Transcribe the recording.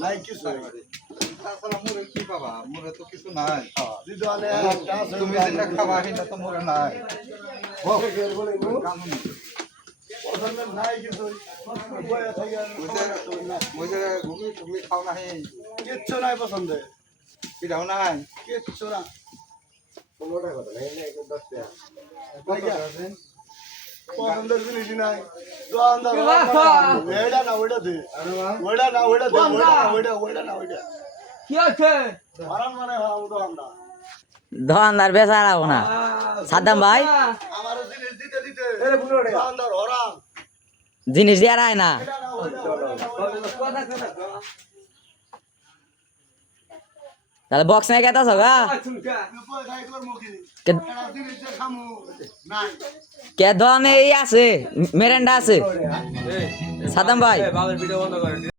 নাই কিছু তাছাড়া মোরে কি পাবা মোরে তো কিছু নাই দিদলে তুমি যেটা খাবা সেটা তো মোরে নাই পছন্দ নাই কিছু বয়ে থাকে মুঝে ঘুমি তুমি খাও না কিচ্ছু নাই পছন্দ কিরাও নাই কিচ্ছু না পছন্দের জিনিস নাই ওইটা না ওইটা দে ওইটা না ওইটা দে ওইটা ওইটা না ওইটা কি আছে হারাম মানে হারাম তো আমরা দোকানদার বেচা রাখবো না সাদ্দাম ভাই আমারও জিনিস দিতে দিতে দোকানদার হারাম জিনিস দিয়ে রায় না এটা না ওইটা তাহলে বক্স নিয়ে গেতাছ গা কে দোকানে আছে মেরেন্ডা আছে সাদ্দাম ভাই